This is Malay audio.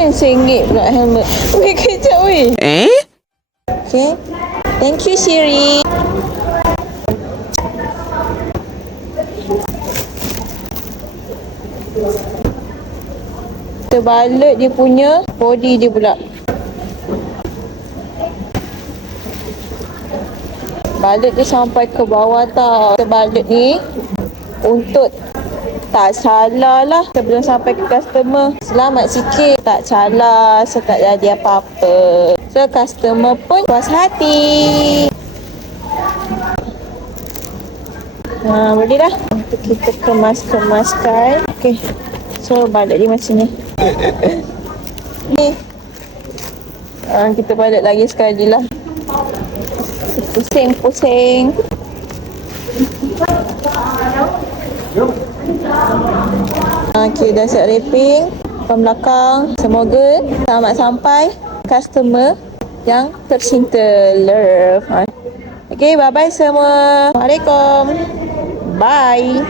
RM10 pula helmet. Weh, kejap weh. Okay. Thank you, Siri. Terbalut dia punya body dia pula. Balut dia sampai ke bawah tau. Terbalut ni untuk tak salah lah sebelum sampai ke customer. Selamat sikit, tak salah, so tak jadi apa-apa. So customer pun puas hati. Boleh dah. Untuk kita kemas-kemaskan. Okay. So balut dia macam ni. Ni. Kita balut lagi sekali lah. Pusing-pusing. Okay, dah siap wrapping depan belakang. Semoga selamat sampai customer yang tercinta. Love. Okay, bye-bye semua. Assalamualaikum. Bye.